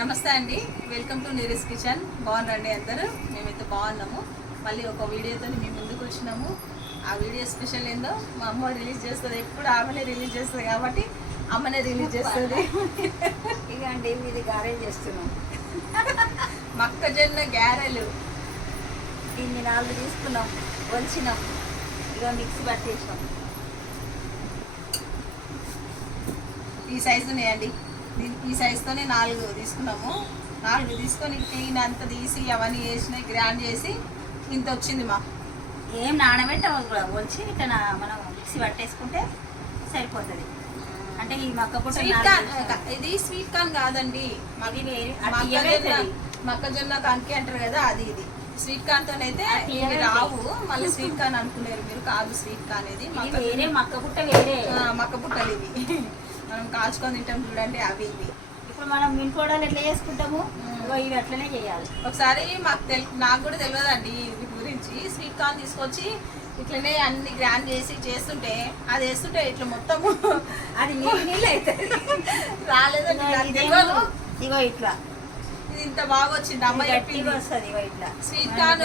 నమస్తే అండి. Welcome to Neeraj kitchen బాగున్నారండి అందరూ? మేమైతే బాగున్నాము. మళ్ళీ ఒక వీడియోతో మేము ముందుకు వచ్చినాము. ఆ వీడియో స్పెషల్ ఏందో మా అమ్మ రిలీజ్ చేస్తుంది. ఎప్పుడు ఆమెనే రిలీజ్ చేస్తుంది కాబట్టి అమ్మనే రిలీజ్ చేస్తుంది. ఇక అండి ఇది గారే చేస్తున్నాం. మొక్కజొన్న గ్యారెలు దీన్ని నాలుగు తీసుకున్నాం. వంచినాం. ఇక మిక్సీ పట్టేసినాం. ఈ సైజు ఉన్నాయండి ఈ సైజుతోనే నాలుగు తీసుకున్నాము. నాలుగు తీసుకొని క్లీన్ అంతా తీసి అవన్నీ వేసి గ్రైండ్ చేసి ఇంత వచ్చింది మా ఏం నానబెట్టవాలి కూడా. వంచి ఇట్లా నా- మనం మిక్సీ పట్టేసుకుంటే సరిపోతుంది. అంటే ఈ మక్క ఇది స్వీట్ కార్న్ కాదండి. మొక్కజొన్న కాన్కి అంటారు కదా అది ఇది. స్వీట్ కార్న్ తోనైతే ఇవి వేరే. రావు. మళ్ళీ స్వీట్ కార్న్ అనుకున్నారు మీరు కాదు స్వీట్ కార్న్ ఇది. మక్క పుట్ట వేరే. మక్క పుట్టలు ఇవి. మనం కాల్చుకొని తింటాం చూడండి అవి ఇవి. ఇప్పుడు మనం మినపొడాలు ఎట్లా చేసుకుంటాము? ఇవి అట్లనే చేయాలి. ఒకసారి మాకు తెలు నాకు కూడా తెలియదండి వీటి గురించి. స్వీట్ కార్న్ తీసుకొచ్చి ఇట్లనే అన్ని గ్రైండ్ చేసి చేస్తుంటే అది వేస్తుంటే ఇట్లా మొత్తం అది నీళ్ళు అవుతుంది రాలేదండి ఇగో ఇట్లా. ఇది ఇంత బాగా వచ్చింది అమ్మ చెప్పింది. వస్తుంది ఇగో ఇట్లా. స్వీట్ కార్న్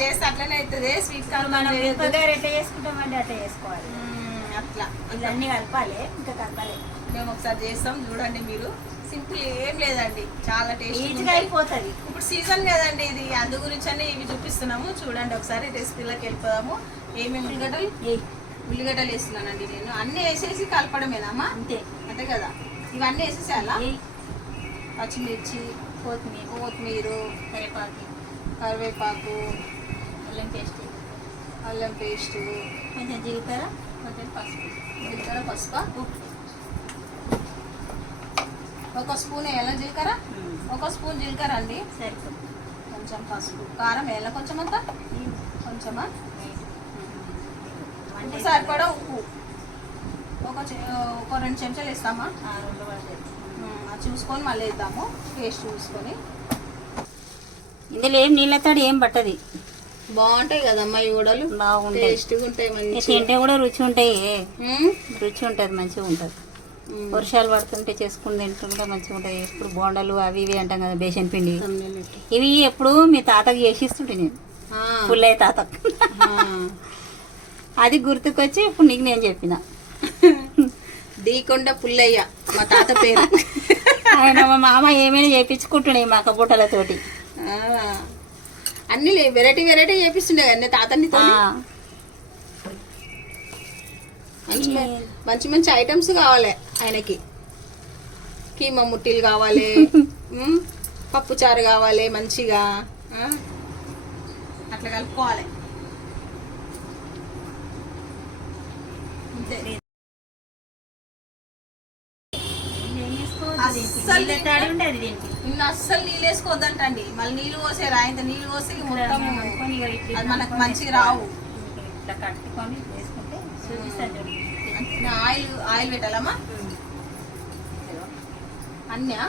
చేస్తే అట్లనే అవుతుంది స్వీట్ కార్న్ మనం ఎట్లా చేసుకుంటామండి అట్లా చేసుకోవాలి. అట్లా ఇవన్నీ కలపాలి ఇంకా కలపాలి. మేము ఒకసారి చేస్తాం చూడండి మీరు. సింపుల్ ఏం లేదండి చాలా టేస్ట్ ఈజీగా అయిపోతుంది. ఇప్పుడు సీజన్ కదండి ఇది అందు గురించి అని ఇవి చూపిస్తున్నాము. చూడండి ఒకసారి రెసిపీలోకి వెళ్ళిపోదాము. ఏమేమి ఉల్లిగడ్డలు? ఉల్లిగడ్డలు వేస్తున్నానండి నేను. అన్నీ వేసేసి కలపడమేనమ్మా అంతే. అంతే కదా. ఇవన్నీ వేసేసేయాలా? పచ్చిమిర్చి కొత్తిమీర కొత్తిమీర కరివేపాకు కరివేపాకు అల్లం పేస్టు. కొంచెం జీలకర్ర కొంచెం పసుపు. జీలకర్ర పసుపు? ఒక స్పూన్ వేయాలా జీలకర్ర? ఒక స్పూన్ జీలకర్ర అండి. సరిపోతుంది. కొంచెం పసుపు. కారం వేయాలా కొంచెం అంతా? కొంచెమా? అంటే సరిపడా ఉప్పు. ఒక ఒక రెండు చెంచాలు వేస్తామా. ఉమ్, అది చూసుకొని మళ్ళీ వేద్దాము. టేస్ట్ చూసుకొని. ఇందులో ఏం నీళ్ళతోటి ఏం పట్టది? బాగుంటాయి కదమ్మా ఈ వడలు బాగుంటాయి. టేస్ట్గా ఉంటాయి మంచి తింటే కూడా రుచి ఉంటాయి రుచి ఉంటుంది మంచిగా ఉంటుంది వర్షాలు పడుతుంటే చేసుకుని తింటుంటే మంచిగా ఉంటుంది ఇప్పుడు బోండాలు అవి ఇవి అంటాం కదా బేసన్ పిండి. ఇవి ఎప్పుడు మీ తాతకి చేసిస్తుంటే నేను. పుల్లయ్య తాతకు అది గుర్తుకొచ్చి ఇప్పుడు నీకు నేను చెప్పిన. డీకొండ పుల్లయ్య మా తాత పేరు. ఆయన మా మామ ఏమైనా మక్క బుట్టలతోటి. ఆ, అన్ని వెరైటీ వెరైటీ చేపిస్తుండే కదా తాతని మంచి మంచి మంచి ఐటమ్స్ కావాలి ఆయనకి. కీమా ముట్టిలు కావాలి ఉమ్, పప్పు చారు కావాలి మంచిగా అట్లా కలుపుకోవాలి. అంతే. నిన్న అస్సలు నీళ్ళు వేసుకోవద్దంటండి మళ్ళీ నీళ్ళు పోసే రాయంత నీళ్ళు పోసి మొత్తం అది మనకు మంచిగా రావు. Oil oil పెట్టాలమ్మా. అన్యా.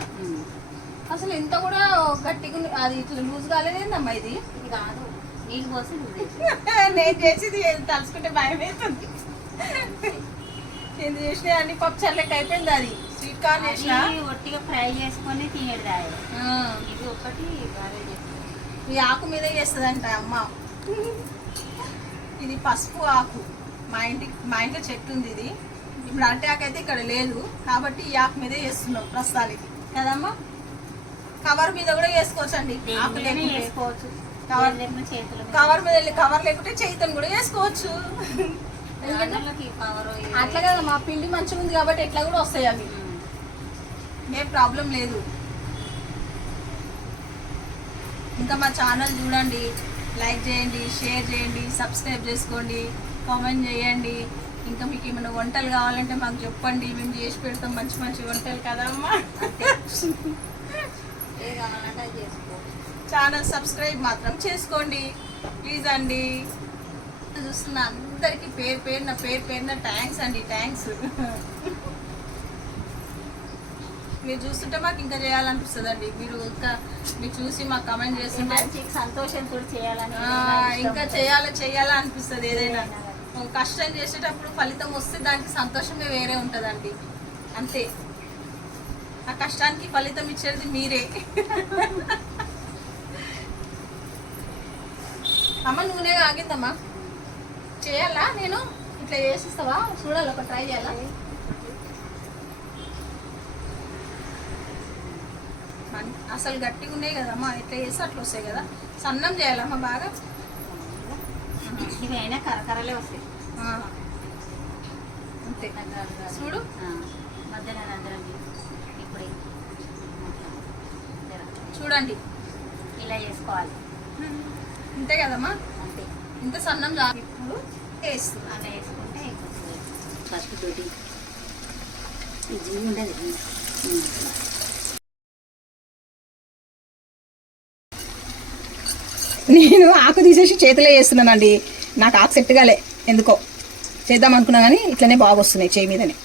అసలు ఇంత కూడా గట్టిగా. అది ఇట్లా లూజ్ కాలేదేందమ్మా ఇది? కాదు. నీళ్ళు పోసి. నేను చేసేది తలుచుకుంటే భయం అవుతుంది ఎందుకు చేసిన అన్ని పప్పు చల్లకి అయిపోయింది అది. స్వీట్ కార్న్ చేసిన? ఒట్టిగా ఫ్రై చేసుకొని తినేది ఇది ఒకటి ఈ ఆకు మీద చేస్తుందంట అమ్మ. ఇది పసుపు ఆకు. మా ఇంటికి మా ఇంట్లో చెట్టు ఉంది ఇది. ఇప్పుడు అరటి ఆకు అయితే ఇక్కడ లేదు. కాబట్టి ఈ ఆకు మీదే చేస్తున్నాం ప్రస్తుతానికి. కదమ్మా? కవర్ మీద కూడా వేసుకోవచ్చండి ఆకు దేనికైనా లేకుంటే. వేసుకోవచ్చు కవర్ చేతులు కవర్ మీద వెళ్ళి కవర్ లేకుంటే చేయితను కూడా వేసుకోవచ్చు అట్లా కదా మా పిండి మంచిగా ఉంది కాబట్టి ఎట్లా కూడా వస్తాయి అవి. ఏం ప్రాబ్లం లేదు. ఇంకా మా ఛానల్ చూడండి లైక్ చేయండి షేర్ చేయండి సబ్స్క్రైబ్ చేసుకోండి కామెంట్ చేయండి. ఇంకా మీకు ఏమైనా వంటలు కావాలంటే మాకు చెప్పండి. మేము చేసి పెడతాం మంచి మంచి వంటలు కదమ్మా. ఛానల్ సబ్స్క్రైబ్ మాత్రం చేసుకోండి. ప్లీజ్ అండి. చూస్తున్న అందరికీ పేరు పేరున పేరు పేరున థ్యాంక్స్ అండి థ్యాంక్స్. మీరు చూస్తుంటే మాకు ఇంకా చేయాలనిపిస్తుంది అండి మీరు ఇంకా మీరు చూసి మాకు కమెంట్ చేస్తుంటే మంచి సంతోషంతో చేయాలని ఇంకా చేయాలి చేయాలా అనిపిస్తుంది ఏదైనా. కష్టం చేసేటప్పుడు ఫలితం వస్తే దానికి సంతోషమే వేరే ఉంటుందండి. అంతే. ఆ కష్టానికి ఫలితం ఇచ్చేది మీరే. అమ్మ నూనె ఆగిందమ్మా. చేయాలా నేను? ఇట్లా చేసిస్తావా? చూడాలి ఒక ట్రై చేయాలా? అసలు గట్టిగా ఉన్నాయి కదమ్మా ఇట్లా చేస్తే అట్లా వస్తాయి కదా. సన్నం చేయాలమ్మా బాగా. ఇవి అయినా కరకరలే వస్తాయి. అంతే. చూడు. మధ్యలో అందరం ఇప్పుడు. చూడండి. ఇలా చేసుకోవాలి. అంతే కదమ్మా? అంతే. ఇంత సన్నం ఇప్పుడు వేస్తున్నా. అలా వేసుకుంటే ఫస్ట్ తోటి. ఉండదు. నేను ఆకు తీసేసి చేతిలో వేస్తున్నానండి. నాకు ఆకు సెట్ కాలే. ఎందుకో? చేద్దాం అనుకున్నా కానీ ఇట్లనే బాగా వస్తున్నాయి చేయి మీదనే.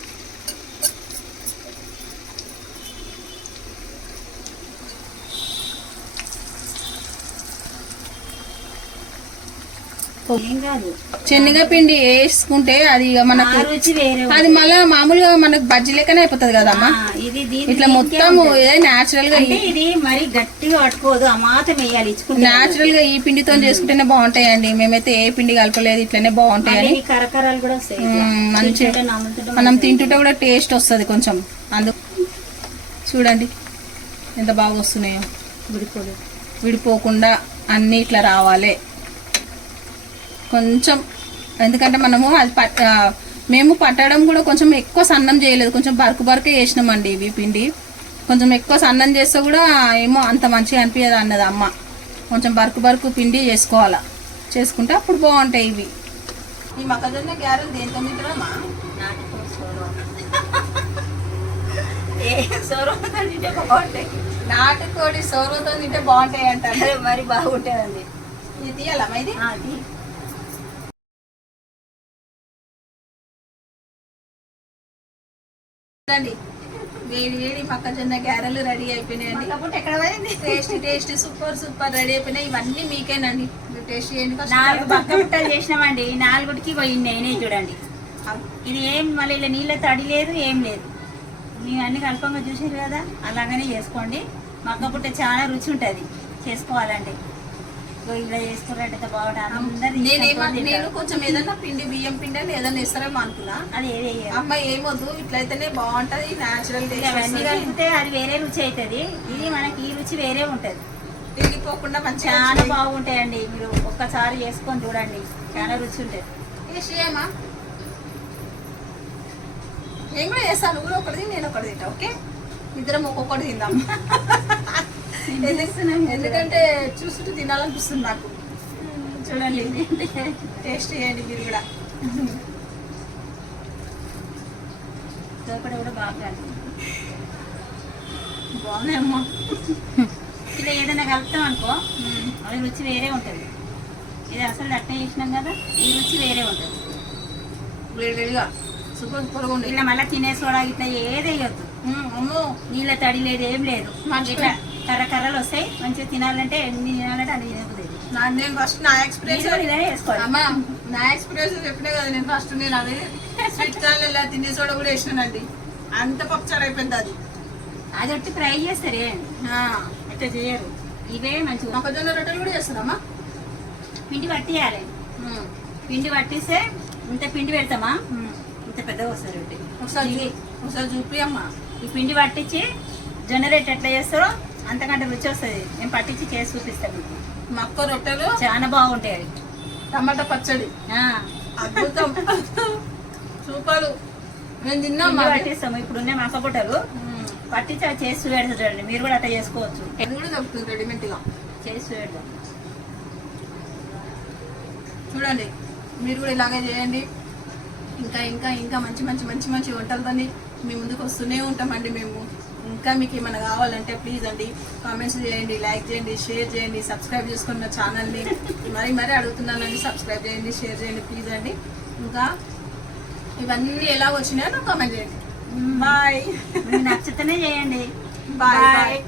కాదు శనగపిండి వేసుకుంటే అది ఇక మనకు అది మళ్ళీ మామూలుగా మనకు బజ్జీ లెక్కనే అయిపోతుంది కదమ్మా ఇట్లా మొత్తం న్యాచురల్గా ఇది మరి గట్టిగా పట్టుకోదు ఆ మాత్రం వేయాలి న్యాచురల్గా ఈ పిండితో చేసుకుంటేనే బాగుంటాయండి. మేమైతే ఏ పిండి కలపలేదు ఇట్లనే బాగుంటాయని. ఈ కరకరాలు కూడా మంచి మనం తింటుంటే కూడా టేస్ట్ వస్తుంది కొంచెం. అందు చూడండి ఎంత బాగా వస్తున్నాయో. విడిపోదు విడిపోకుండా అన్నీ ఇట్లా రావాలి. కొంచెం ఎందుకంటే మనము అది పట్ ఆ, మేము పట్టడం కూడా కొంచెం ఎక్కువ సన్నం చేయలేదు. కొంచెం బరకు బరకే చేసినామండి ఇవి పిండి. కొంచెం ఎక్కువ సన్నం చేస్తే కూడా ఏమో అంత మంచిగా అనిపించదు అన్నది అమ్మ. కొంచెం బరకు బరకు పిండి చేసుకోవాలా. చేసుకుంటే అప్పుడు బాగుంటాయి ఇవి. ఈ మొక్కజొన్న గ్యారెలు దేంతో సోరవ తింటే బాగుంటాయి. నాటుకోడి సోరుతో తింటే బాగుంటాయి అదే మరి బాగుంటుందండి ఇది తీయాలమ్మా ఇది? చూడండి. వేడి వేడి మొక్కజొన్న గ్యారెలు రెడీ అయిపోయినాయండి. కాకపోతే ఎక్కడ పోయింది taste taste super super ready అయిపోయినాయి. ఇవన్నీ మీకేనండి. టేస్ట్ చేయండి. నాలుగు పక్క బుట్టలు చేసినామండి. ఈ నాలుగుటికి నేనే చూడండి. ఇది ఏం మళ్ళీ ఇలా నీళ్ళ తడి లేదు ఏం లేదు. ನೀವು అన్ని కల్పంగా చూసారు కదా? అలాగనే చేసుకోండి. మక్క పుట్ట చాలా రుచి ఉంటుంది. చేసుకోవాలండి ఇగో ఇలా బాగుంటుంది. నేను కొంచెం ఏదన్నా పిండి బియ్యం పిండి అని ఏదన్నా ఇస్తారేమో అనుకున్నా. అది. అమ్మాయి ఏమొద్దు ఇట్లయితేనే బాగుంటది న్యాచురల్ ఇక అవన్నీ కలిపితే అది వేరే రుచి అవుతుంది ఇది మనకి ఈ రుచి వేరే ఉంటుంది. తిరిగిపోకుండా మంచిగా చాలా బాగుంటాయండి. మీరు ఒక్కసారి చేసుకొని చూడండి. చాలా రుచి ఉంటుంది. చేయమ్మా నేను కూడా చేస్తాను. నువ్వు కూడా ఒకటి నేను ఒకటి తింటా ఓకే? ఇద్దరం ఒక్కొక్కటి తిందాం. ఎందుకంటే చూస్తుంటే తినాలనిపిస్తుంది నాకు. చూడండి టేస్ట్ చేయండి మీరు కూడా. లోపల కూడా బాగా ఇలా ఏదైనా కలుపుతాం అనుకో అది రుచి వేరే ఉంటుంది. ఇది అసలు అట్నే చేసినాం కదా ఈ రుచి వేరే ఉంటుంది. వేడి వేడిగా సూపర్ సూపర్గా ఇలా మళ్ళీ తినే సోడా ఇట్లా ఏది వేయొద్దు. అమ్మో. నీళ్ళ తడి లేదు ఏం లేదు. ఇట్లా కర్ర కర్రలు వస్తాయి. మంచిగా తినాలంటే ఎన్ని తినాలంటే అన్ని తినకులేదు నా నేను ఫస్ట్ నా ఎక్స్పీరియన్స్ ఇలానే వేసుకోవాలి అమ్మా నా ఎక్స్పీరియన్స్ చెప్పినా కదా నేను ఫస్ట్ నేను అది స్వీట్ ఇలా తినే సోడా కూడా వేసినానండి. అంత పప్పుచారు అయిపోయింది అది. అది ఒట్టి ఫ్రై చేస్తారే? అట్లా చేయరు? ఇవే మంచిగా. మొక్కజొన్న రొట్టెలు కూడా చేస్తున్నామా పిండి పట్టియాలి. పిండి పట్టిస్తే ఇంత పిండి పెడతామా? ఇంత పెద్దగా వస్తుంది రొట్టె. ఒకసారి ఒకసారి చూపి అమ్మా. ఈ పిండి పట్టించి జొన్నరేట్ ఎట్లా చేస్తారో అంతకంటే రుచి వస్తుంది. నేను పట్టించి చేసి చూపిస్తాను మీకు. మక్క రొట్టెలు? చాలా బాగుంటాయి అవి. టమాటా పచ్చడి? అద్భుతం. సూపర్. నేను పిండి తిన్నామ్మా పట్టిస్తాము. ఇప్పుడు ఉన్న మక్క బుట్టలు పట్టించి అవి చేసి చూడండి మీరు కూడా అట్లా చేసుకోవచ్చు. కూడా దొరుకుతుంది రెడీమేడ్గా చేసి చూపెడతాం చూడండి. మీరు కూడా ఇలాగే చేయండి. ఇంకా ఇంకా ఇంకా మంచి మంచి మంచి మంచి వంటలతోని మీ ముందుకు వస్తూనే ఉంటామండి మేము. ఇంకా మీకు ఏమైనా కావాలంటే ప్లీజ్ అండి కామెంట్స్ చేయండి లైక్ చేయండి షేర్ చేయండి సబ్స్క్రైబ్ చేసుకుని మా ఛానల్ని మరీ మరీ అడుగుతున్నానండి సబ్స్క్రైబ్ చేయండి షేర్ చేయండి ప్లీజ్ అండి. ఇంకా ఇవన్నీ ఎలా వచ్చినాయో నాకు కామెంట్ చేయండి. బాయ్ నచ్చితేనే చేయండి. బాయ్